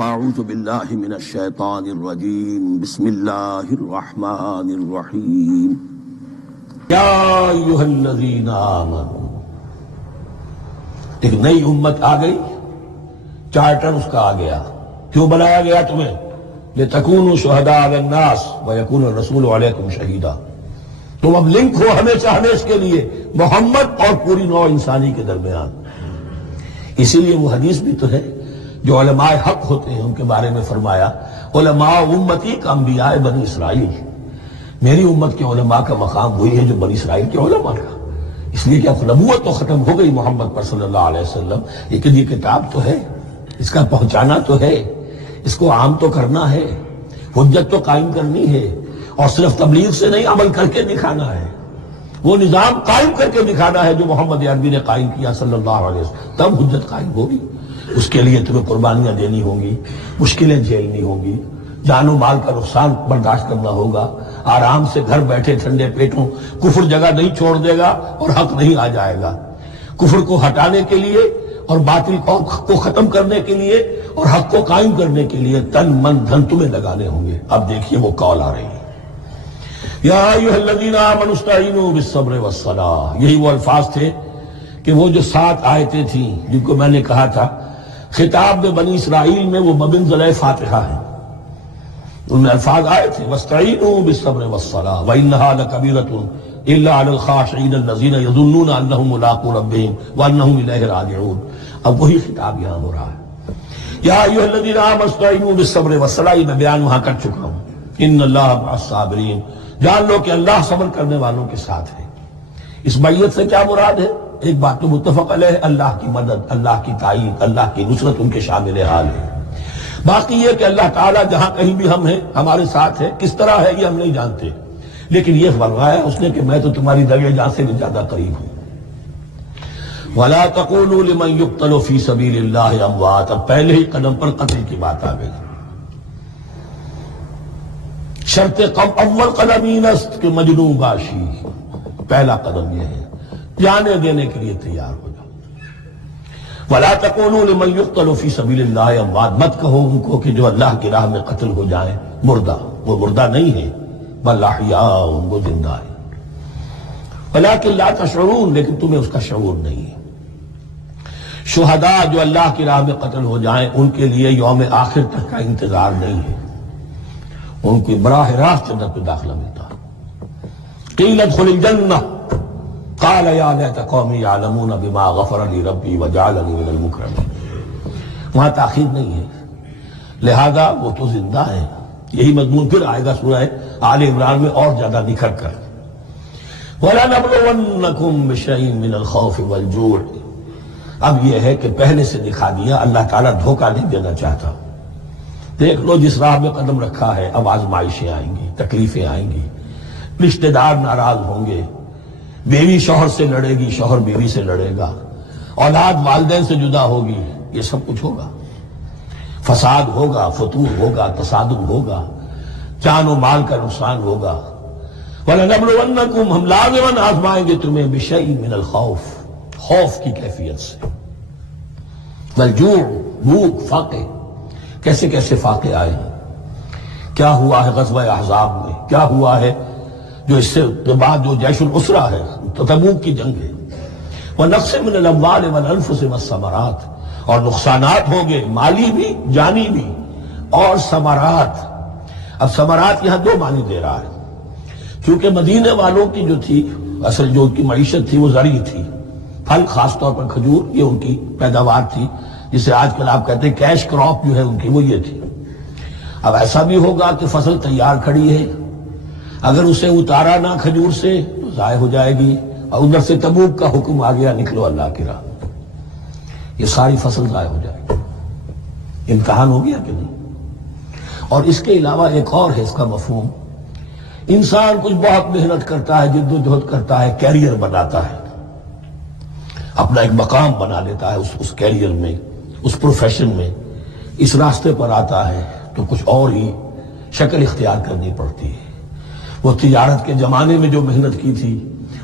اعوذ باللہ من الشیطان الرجیم بسم اللہ الرحمن الرحیم یا ایھا الذین آمنوا، ایک نئی امت آ گئی، چارٹر اس کا آ گیا۔ کیوں بنایا گیا تمہیں؟ لتکونوا شہداء علی الناس ویکون الرسول علیکم شہیدا، تم اب لنک ہو ہمیشہ ہمیشہ کے لیے محمد اور پوری نوع انسانی کے درمیان۔ اسی لیے وہ حدیث بھی تو ہے جو علماء حق ہوتے ہیں ان کے بارے میں فرمایا، علماء امتی کا انبیاء بنی اسرائیل، میری امت کے علماء کا مقام وہی ہے جو بنی اسرائیل کے علماء کا۔ اس لیے کہ اب نبوت تو ختم ہو گئی محمد پر صلی اللہ علیہ وسلم، لیکن یہ کتاب تو ہے، اس کا پہنچانا تو ہے، اس کو عام تو کرنا ہے، حجت تو قائم کرنی ہے، اور صرف تبلیغ سے نہیں عمل کر کے دکھانا ہے، وہ نظام قائم کر کے دکھانا ہے جو محمد عربی نے قائم کیا صلی اللہ علیہ وسلم، تب حجت قائم ہوگی۔ اس کے لیے تمہیں قربانیاں دینی ہوں گی، مشکلیں جھیلنی ہوں گی، جان و مال کا نقصان برداشت کرنا ہوگا، آرام سے گھر بیٹھے ٹھنڈے پیٹوں کفر جگہ نہیں چھوڑ دے گا اور حق نہیں آ جائے گا۔ کفر کو ہٹانے کے لیے اور باطل کو ختم کرنے کے لیے اور حق کو قائم کرنے کے لیے تن من دھن تمہیں لگانے ہوں گے۔ اب دیکھیے وہ قول آ رہی ہے، یا ایھا الذین آمنوا استعینوا بالصبر والصلاۃ۔ یہی وہ الفاظ تھے کہ وہ جو 7 آیتیں تھیں جن کو میں نے کہا تھا خطاب میں بنی اسرائیل میں وہ مبنزلہ فاتحہ ہیں، ان میں الفاظ آئے تھے وَاسْتَعِینُوا بِالصَّبْرِ وَالصَّلَاةِ وَإِنَّهَا لَكَبِیرَةٌ إِلَّا عَلَى الْخَاشِعِینَ الَّذِینَ يَظُنُّونَ أَنَّهُم مُّلَاقُو رَبِّهِمْ وَأَنَّهُمْ إِلَیہِ رَاجِعُونَ۔ اب وہی خطاب یہاں ہو رہا ہے، یا ایھا الذین آمنوا استعینوا بالصبر والصلاۃ، میں بیان وہاں کر چکا ہوں، ان اللہ مع الصابرین، جان لو کہ اللہ صبر کرنے والوں کے ساتھ ہے۔ اس بیعت سے کیا مراد ہے؟ ایک بات تو متفق علیہ، اللہ کی مدد، اللہ کی تائید، اللہ کی نصرت ان کے شامل حال ہے۔ باقی یہ کہ اللہ تعالیٰ جہاں کہیں بھی ہم ہیں ہمارے ساتھ ہے، کس طرح ہے یہ ہم نہیں جانتے، لیکن یہ فرمایا اس نے کہ میں تو تمہاری درجہ جان سے بھی زیادہ قریب ہوں۔ وَلَا تَقُولُوا لِمَن يُقْتَلُ فِي سَبِيلِ اللَّهِ أَمْوَاتٌ، اب پہلے ہی قدم پر قتل کی بات آ گئی۔ شرط اول قدم این است کہ مجنون باشی، پہلا قدم یہ ہے، جانے دینے کے لیے تیار ہو جاؤ۔ وَلَا تَقُولُوا لِمَن يُقْتَلُ فِي سَبِيلِ اللَّهِ أَمْوَاتٌ، مت کہو ان کو کہ جو اللہ کی راہ میں قتل ہو جائیں مردہ، وہ مردہ نہیں ہے، بل احیاء، وہ زندہ ہے، وَلَٰكِن لَا تَشْعُرُونَ، لیکن تمہیں اس کا شعور نہیں ہے۔ شہداء جو اللہ کی راہ میں قتل ہو جائیں ان کے لیے یوم آخر تک کا انتظار نہیں ہے، ان کی براہ راست جنت میں داخلہ ملتا ہے۔ قیل ادخل الجنہ قال یا لیت قومی یعلمون بما غفر لی ربی وجعلنی من المکرمین، وہاں تاخیر نہیں ہے، لہذا وہ تو زندہ ہے۔ یہی مضمون پھر آئے گا سورہ آل عمران میں اور زیادہ نکھر کر، وَلَنَبْلُوَنَّكُمْ بِشَيْءٍ مِّنَ الْخَوْفِ وَالْجُوعِ۔ اب یہ ہے کہ پہلے سے دکھا دیا، اللہ تعالیٰ دھوکہ نہیں دینا چاہتا۔ دیکھ لو جس راہ میں قدم رکھا ہے اب آزمائشیں آئیں گی، تکلیفیں آئیں گی، رشتہ دار ناراض ہوں گے، بیوی شوہر سے لڑے گی، شوہر بیوی سے لڑے گا، اولاد والدین سے جدا ہوگی، یہ سب کچھ ہوگا، فساد ہوگا، فتور ہوگا، تصادم ہوگا، جان و مال کا نقصان ہوگا۔ وَلَنَبْلُوَنَّكُمْ، ہم لازماً آزمائیں گے تمہیں، بِشَيْءٍ مِّنَ الْخَوْفِ، خوف کی کیفیت سے، وَالْجُوعِ، بھوک، فاقے، کیسے کیسے فاقے آئے ہیں، کیا ہوا ہے غزوہ احزاب میں، کیا ہوا ہے جو اس سے بعد جو جیش العسرہ ہے، تبوک کی جنگ ہے، وَنَقْصٍ مِّنَ الْأَمْوَالِ وَالْأَنفُسِ وَالثَّمَرَاتِ، اور نقصانات ہوں گے مالی بھی جانی بھی، اور ثمرات۔ اب ثمرات یہاں 2 معنی دے رہا ہے، کیونکہ مدینے والوں کی جو تھی اصل جو ان کی معیشت تھی وہ زرعی تھی، پھل، خاص طور پر کھجور، یہ ان کی پیداوار تھی، جسے آج کل آپ کہتے ہیں کیش کراپ جو ہے ان کی، وہ یہ تھی۔ اب ایسا بھی ہوگا کہ فصل تیار کھڑی ہے، اگر اسے اتارا نہ کھجور سے تو ضائع ہو جائے گی، اور ادھر سے تبوک کا حکم آ گیا نکلو اللہ کی راہ، یہ ساری فصل ضائع ہو جائے گی۔ امتحان ہو گیا کہ نہیں؟ اور اس کے علاوہ ایک اور ہے اس کا مفہوم، انسان کچھ بہت محنت کرتا ہے، جد و جہد کرتا ہے، کیریئر بناتا ہے، اپنا ایک مقام بنا لیتا ہے اس کیریئر میں، اس پروفیشن میں، اس راستے پر آتا ہے تو کچھ اور ہی شکل اختیار کرنی پڑتی ہے۔ وہ تجارت کے زمانے میں جو محنت کی تھی،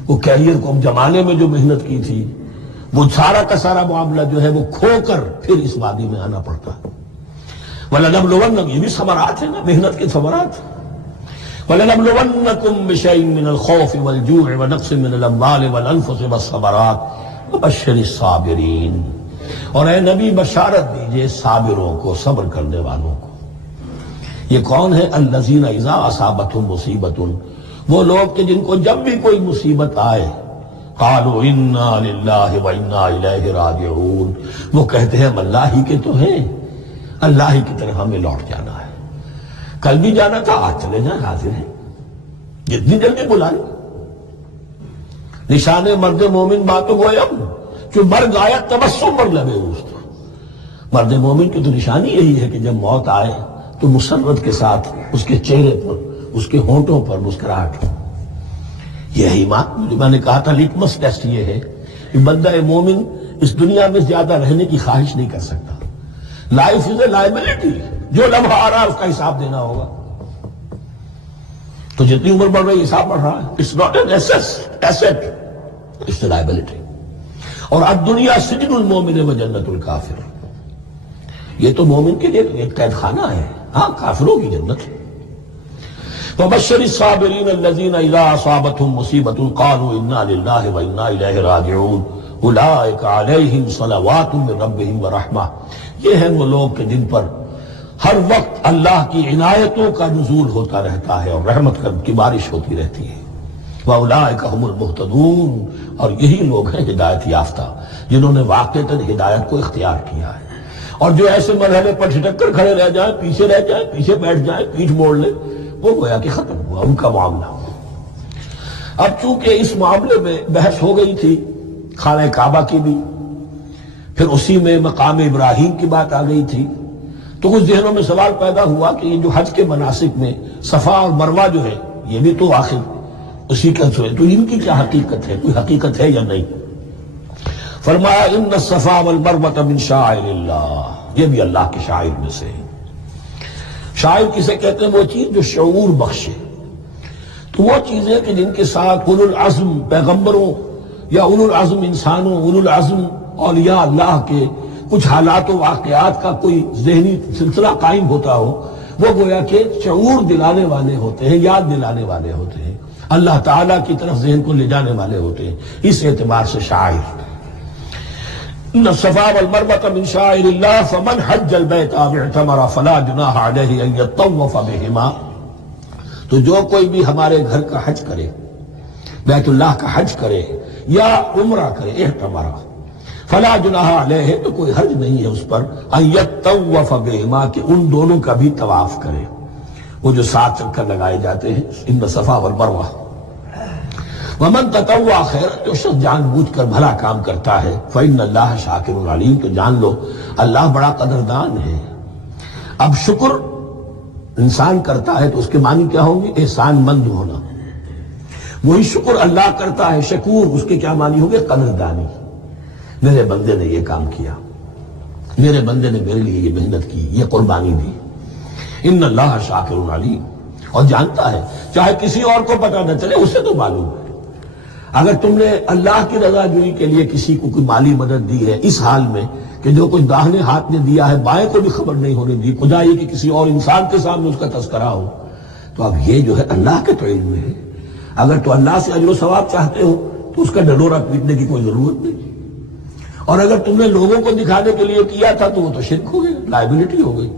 وہ کیریئر کو جمانے میں جو محنت کی تھی، وہ سارا کا سارا معاملہ جو ہے وہ کھو کر پھر اس وادی میں آنا پڑتا ہے۔ وَلَنَبْلُوَنَّكُمْ، یہ بھی ثمرات ہیں نا، محنت کے ثمرات. وَلَنَبْلُوَنَّكُمْ بِشَيْءٍ مِّنَ الْخَوْفِ وَالْجُوعِ وَنَقْصٍ مِّنَ الْأَمْوَالِ وَالْأَنفُسِ وَالثَّمَرَاتِ وَبَشِّرِ الصَّابِرِينَ. اور اے نبی بشارت دیجئے صابروں کو، صبر کرنے والوں کو. یہ کون ہے؟ الذین اذا اصابتهم مصیبۃ، وہ لوگ کہ جن کو جب بھی کوئی مصیبت آئے قالوا انا للہ وانا الیہ راجعون، وہ کہتے ہیں ہم اللہ ہی کے تو ہیں، اللہ ہی کی طرف ہمیں لوٹ جانا ہے. کل بھی جانا تھا، آج چلے جائیں، حاضر ہیں جتنی جلدی بلائیں. نشان مرد مومن باتوں کو اب جو مرگ آیا تبسم پر لگے اس. مرد مومن کی تو نشانی یہی ہے کہ جب موت آئے تو مسرت کے ساتھ اس کے چہرے پر، اس کے ہونٹوں پر مسکراہٹ. یہی میں نے کہا تھا لٹمس ٹیسٹ یہ ہے کہ بندہ مومن اس دنیا میں زیادہ رہنے کی خواہش نہیں کر سکتا. لائف از اے لائبلٹی، جو لمحہ آ رہا ہے اس کا حساب دینا ہوگا. تو جتنی عمر بڑھ رہی ہے حساب بڑھ رہا ہے. It's not an asset, it's a liability. اور الدنیا سجن المومن و جنت الکافر، یہ تو مومن کے لیے ایک قید خانہ ہے، ہاں کافروں کی جنت ہے. وَبَشِّرِ الصَّابِرِينَ الَّذِينَ إِذَا أَصَابَتْهُمْ مُصِيبَةٌ قَالُوا إِنَّا لِلَّهِ وَإِنَّا إِلَيْهِ رَاجِعُونَ أُولَٰئِكَ عَلَيْهِمْ صَلَوَاتٌ مِّن رَّبِّهِمْ وَرَحْمَةٌ. یہ ہیں وہ لوگ کہ جن پر ہر وقت اللہ کی عنایتوں کا نزول ہوتا رہتا ہے اور رحمت کی بارش ہوتی رہتی ہے. وَأُولَٰئِكَ هُمُ الْمُهْتَدُونَ، اور یہی لوگ ہیں ہدایت یافتہ جنہوں نے واقعتاً ہدایت کو اختیار کیا ہے. اور جو ایسے مرحلے پر چھٹک کر کھڑے رہ جائیں، پیچھے رہ جائیں، پیچھے بیٹھ جائیں، پیٹھ موڑ لیں، وہ گویا کہ ختم ہوا ان کا معاملہ. اب چونکہ اس معاملے میں بحث ہو گئی تھی خانہ کعبہ کی بھی، پھر اسی میں مقام ابراہیم کی بات آ گئی تھی، تو کچھ ذہنوں میں سوال پیدا ہوا کہ یہ جو حج کے مناسک میں صفا اور مروہ جو ہے یہ بھی تو آخر اسی کا ہے، تو ان کی کیا حقیقت ہے، کوئی حقیقت ہے یا نہیں؟ فرمایا ان الصفا والمروہ من شعائر اللہ، یہ بھی اللہ کے شعائر میں سے. شاعر کسے کہتے ہیں؟ وہ چیز جو شعور بخشے. تو وہ چیزیں کہ جن کے ساتھ اولو العزم پیغمبروں یا اولو العزم انسانوں، اولو العزم اولیاء اللہ کے کچھ حالات و واقعات کا کوئی ذہنی سلسلہ قائم ہوتا ہو، وہ گویا کہ شعور دلانے والے ہوتے ہیں، یاد دلانے والے ہوتے ہیں، اللہ تعالیٰ کی طرف ذہن کو لے جانے والے ہوتے ہیں. اس اعتبار سے شاعر ان الصفا والمروہ من شعائر اللہ فمن حج البیت او اعتمر فلا جناح علیہ ان یطوف بہما. تو جو کوئی بھی ہمارے گھر کا حج کرے، بیت اللہ کا حج کرے یا عمرہ کرے، اعتمر، فلا جناح علیہ، تو کوئی حرج نہیں ہے اس پر، ان یطوف بہما، کہ ان دونوں کا بھی طواف کرے. وہ جو 7 چکر لگائے جاتے ہیں ان الصفا والمروہ. ومن تطوع خیرا، جو شخص جان بوجھ کر بھلا کام کرتا ہے، فإن اللہ شاکر علیم، تو جان لو اللہ بڑا قدردان ہے. اب شکر انسان کرتا ہے تو اس کے معنی کیا ہوں گے؟ احسان مند ہونا. وہی شکر اللہ کرتا ہے شکور، اس کے کیا معنی ہوں گے؟ قدردانی. میرے بندے نے یہ کام کیا، میرے بندے نے میرے لیے یہ محنت کی، یہ قربانی دی. ان اللہ شاکر علیم، اور جانتا ہے، چاہے کسی اور کو پتہ نہ چلے اسے تو معلوم ہے. اگر تم نے اللہ کی رضا جوئی کے لیے کسی کو کوئی مالی مدد دی ہے اس حال میں کہ جو کچھ داہنے ہاتھ نے دیا ہے بائیں کو بھی خبر نہیں ہونے دی، خدا یہ کہ کسی اور انسان کے سامنے اس کا تذکرہ ہو، تو اب یہ جو ہے اللہ کے تو علم میں ہے. اگر تو اللہ سے اجر و ثواب چاہتے ہو تو اس کا ڈڈورا پیٹنے کی کوئی ضرورت نہیں. اور اگر تم نے لوگوں کو دکھانے کے لیے کیا تھا تو وہ تو شرک ہو گئی، لائبلٹی ہو گئی.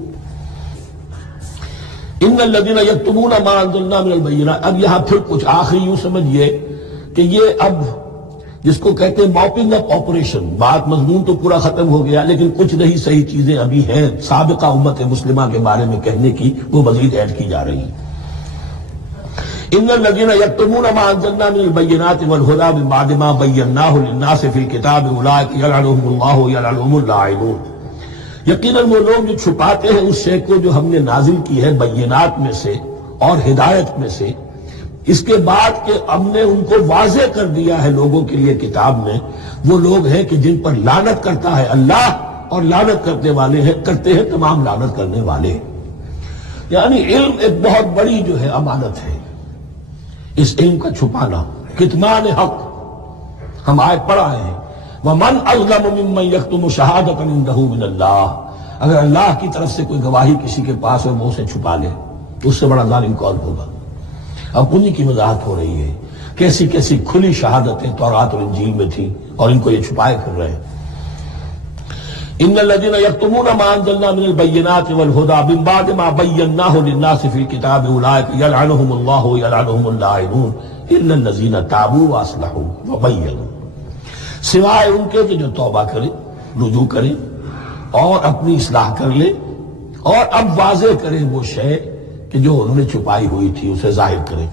ان الذین یکتمون ما انزلنا من البینات. اب یہاں پھر کچھ آخری یوں سمجھیے کہ یہ اب جس کو کہتے ہیں موپنگ اپ آپریشن، بات مضمون تو پورا ختم ہو گیا لیکن کچھ نہیں صحیح چیزیں ابھی ہیں سابقہ امت مسلمہ کے بارے میں کہنے کی، وہ مزید ایڈ کی جا رہی ہیں. ان الذین یکتمون ما انزلنا من البینات والہدی من بعد ما بیناہ للناس فی الکتاب اولئک یلعنهم اللہ یلعنهم اللاعنون. یقیناً وہ لوگ جو چھپاتے ہیں اس شے کو جو ہم نے نازل کی ہے بینات میں سے اور ہدایت میں سے، اس کے بعد کہ ہم نے ان کو واضح کر دیا ہے لوگوں کے لیے کتاب میں، وہ لوگ ہیں کہ جن پر لعنت کرتا ہے اللہ، اور لعنت کرنے والے ہیں، کرتے ہیں تمام لعنت کرنے والے. یعنی علم ایک بہت بڑی جو ہے امانت ہے، اس علم کا چھپانا. کتمان حق ہم آیت پڑھ آئے ہیں، وَمَنْ أَظْلَمُ مِمَّنْ يَكْتُمُ شَهَادَةً عِندَهُ مِنَ اللَّهِ. اگر اللہ کی طرف سے کوئی گواہی کسی کے پاس اور وہ اسے چھپا لے تو اس سے بڑا ظالم کون ہوگا؟ اب انہی کی وضاحت ہو رہی ہے کیسی کیسی کھلی شہادتیں تورات اور انجیل میں تھیں اور ان کو یہ چھپائے پھر رہے ہیں۔ ان الذين يكتمون ما انزلنا من البينات والهدى من بعد ما بيناه للناس في الكتاب اولئك يلعنهم الله ويلعنهم اللاعنون الا الذين تابوا واصلحوا وبينوا، سوائے ان کے کہ جو توبہ کرے، رجوع کرے اور اپنی اصلاح کر لے اور اب واضح کرے وہ شے کہ جو انہوں نے چھپائی ہوئی تھی اسے ظاہر کرے۔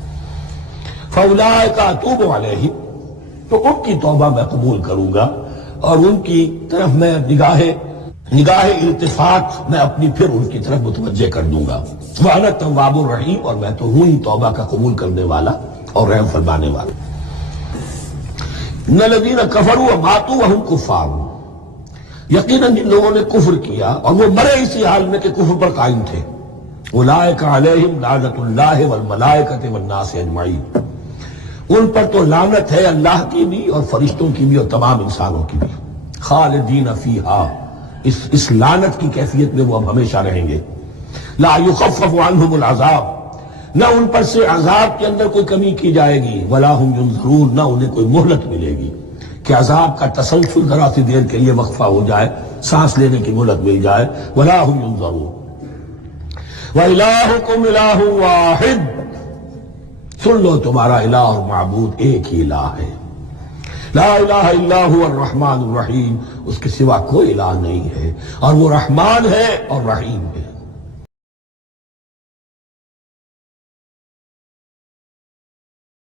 فاولئک اتوب علیہم، تو ان کی توبہ میں قبول کروں گا اور ان کی طرف میں نگاہ التفات میں اپنی پھر ان کی طرف متوجہ کر دوں گا۔ وَأَنَا التَّوَّابُ الرَّحِيمُ، اور میں تو ہوں ہی توبہ کا قبول کرنے والا اور رحم فرمانے والا۔ إِنَّ الَّذِينَ كَفَرُوا وَمَاتُوا وَهُمْ كُفَّارٌ، یقیناً جن لوگوں نے کفر کیا اور وہ مرے اسی حال میں کہ کفر پر قائم تھے، أُولَٰئِكَ عَلَيْهِمْ لَعْنَةُ اللَّهِ وَالْمَلَائِكَةِ وَالنَّاسِ أَجْمَعِينَ، ان پر تو لعنت ہے اللہ کی بھی اور فرشتوں کی بھی اور تمام انسانوں کی بھی۔ خالدین فیہا، اس لعنت کی کیفیت میں وہ اب ہمیشہ رہیں گے۔ لا یخفف عنہم العذاب، نہ ان پر سے عذاب کے اندر کوئی کمی کی جائے گی، ولا ہم ینظرون، نہ انہیں کوئی مہلت ملے گی کہ عذاب کا تسلسل ذرا سی دیر کے لیے وقفہ ہو جائے، سانس لینے کی مہلت مل جائے۔ ولا ہم ینظرون وَإِلَٰهُكُمْ إِلَٰهٌ وَاحِدٌ، سن لو تمہارا الہ اور معبود ایک ہی الہ ہے۔ لا الہ الا هو الرحمن الرحیم، اس کے سوا کوئی الہ نہیں ہے اور وہ رحمان ہے اور رحیم ہے۔